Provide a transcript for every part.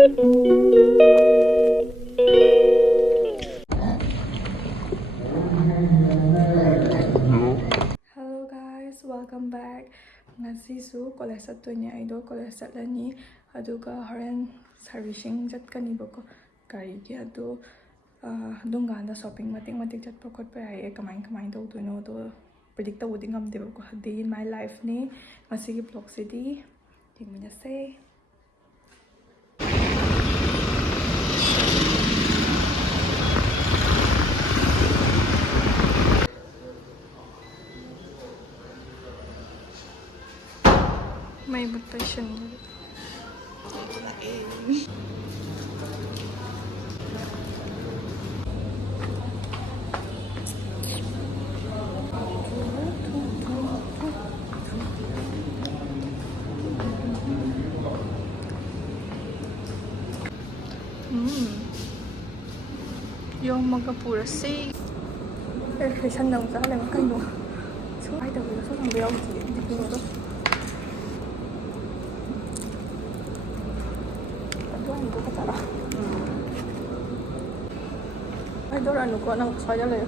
Hello guys, welcome back. Ngasisu college chattoine aido college chatlani aduga horen servicing chatkanibako gari gi adu dunganda shopping matik chatpa khotpa ai kamai tawdoino do predict tawdi ngamdebako day in my life ni ngasigi vlog sidi yengminase. May magpasyon nyo. Ito na yung magkapura say fashion lang sa alam kayo so ay daw so ang bayaw hindi ko ito aduan ko katara ay dora ano ko nang saya lang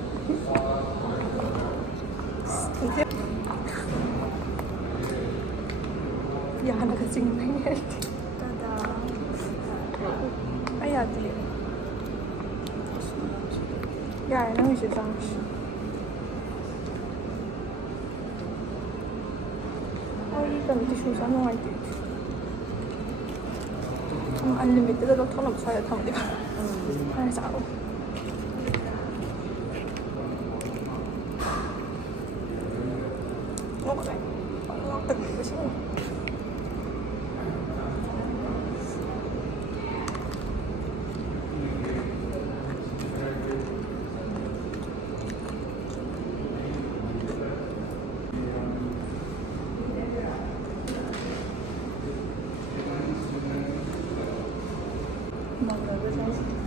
ya nakasing na yan tada ay ate ya那个是张氏이건 티슈 사용할 때 unlimited로 턴 없어야 됩니다. 그래서 그래. 딱 보시고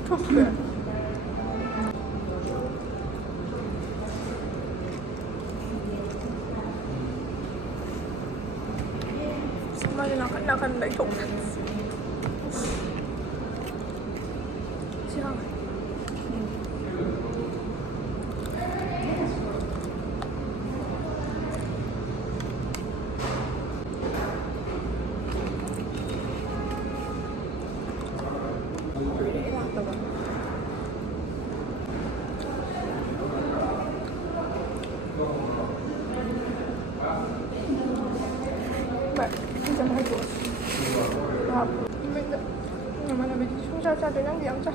takhre somebody nakan like talk siya 진짜 많이 좋았어. 아, 근데 얼마나 매지 충자자 그냥 양자.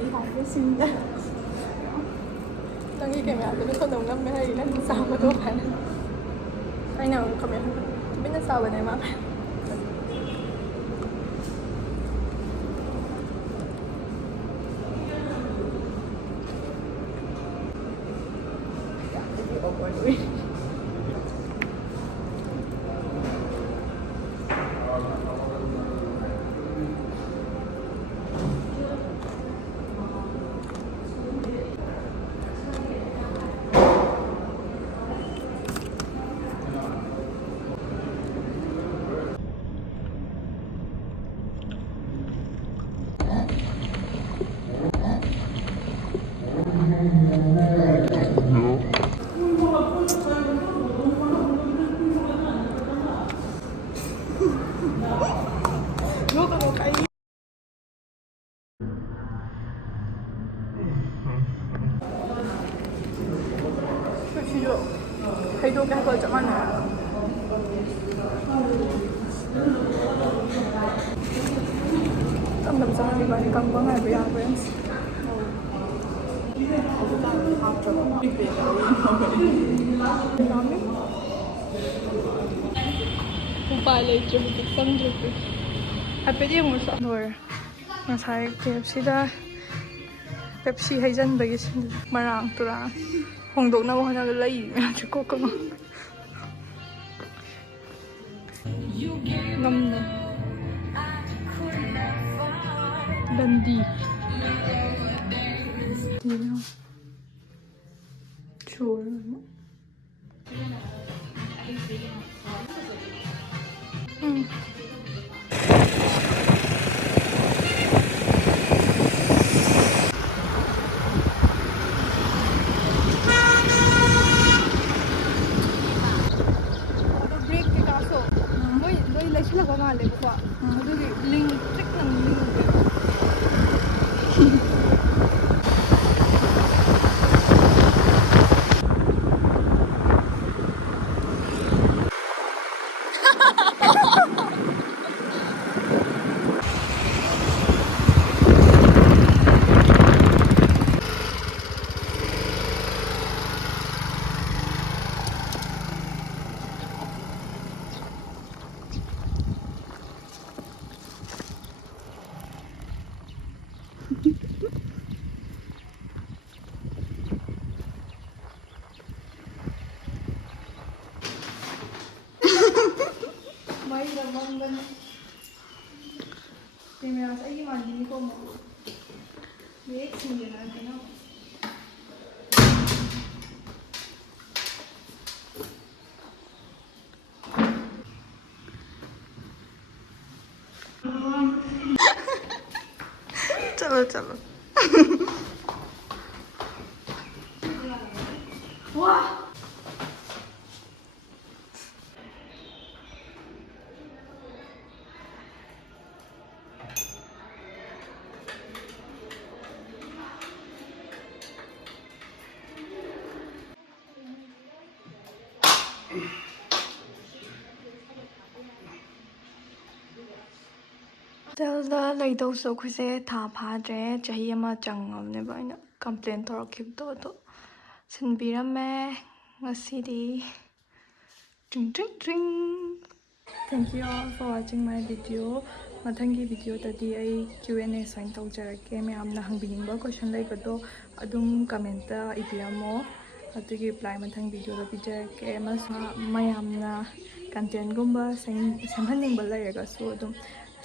이거 알겠습니다. đang đi kèm với con đồng năm hay là sao mà tôi phải anh nào comment biết nó sao vậy này mà thấy đôi cái vợ chồng ăn này tâm làm sao thì bạn cầm có ngày với nhau với em không phải là chưa được tâm được à bây giờ một số rồi mà sai KFC đã Pepsi hay dân bởi cái marang tura Hong Dong na mo na lay ko ko ngâm nè Dundee chua चलो चलो ꯍꯣꯇꯦꯜꯗ ꯂꯩꯗꯧꯁꯨ ꯑꯩꯈꯣꯏꯁꯦ ꯊꯥ ꯐꯥꯗ꯭ꯔꯦ ꯆꯍꯤ ꯑꯃ ꯆꯪꯉꯕꯅꯦꯕ ꯑꯩꯅ complain ꯇꯧꯔꯛꯈꯤꯕꯗꯣ ꯑꯗꯣ ꯁꯤꯟꯕꯤꯔꯝꯃꯦ ꯉꯁꯤꯗꯤ ꯇ꯭ꯔꯤꯡ ꯇ꯭ꯔꯤꯡ ꯇ꯭ꯔꯤꯡ thank you all for watching my video ꯃꯊꯪꯒꯤ ꯚꯤꯗꯤꯑꯣꯗꯗꯤ ꯑꯩ Q&A ꯁꯥꯏꯟ ꯇꯧꯖꯔꯛꯀꯦ ꯃꯌꯥꯝꯅ ꯍꯪꯕꯤꯅꯤꯡꯕ ꯀꯣꯏꯁꯟ ꯂꯩꯕꯗꯣ ꯑꯗꯨꯝ ꯀꯃꯦꯟꯇ ꯏꯕꯤꯔꯝꯃꯣ ꯑꯗꯨꯒꯤ ꯔꯤꯄ꯭ꯂꯥꯏ ꯃꯊꯪ ꯚꯤꯗꯤꯑꯣꯗ ꯄꯤꯖꯔꯛꯀꯦ ꯑꯃꯁꯨꯡ ꯃꯌꯥꯝꯅ ꯀꯟꯇꯦꯟꯒꯨꯝꯕ ꯁꯦꯝꯍꯟꯅꯤꯡꯕ ꯂꯩꯔꯒꯁꯨ ꯑꯗꯨꯝ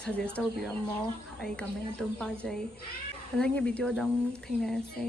ꯁꯖꯦꯁ ꯇꯧꯕꯤꯔꯝꯃꯣ ꯑꯩ ꯀꯃꯦꯟ ꯑꯗꯨꯝ ꯄꯥꯖꯩ ꯃꯊꯪꯒꯤ ꯚꯤꯗꯤꯑꯣꯗ ꯑꯃꯨꯛ ꯊꯦꯡꯅꯔꯁꯦ